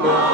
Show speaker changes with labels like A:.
A: Mama.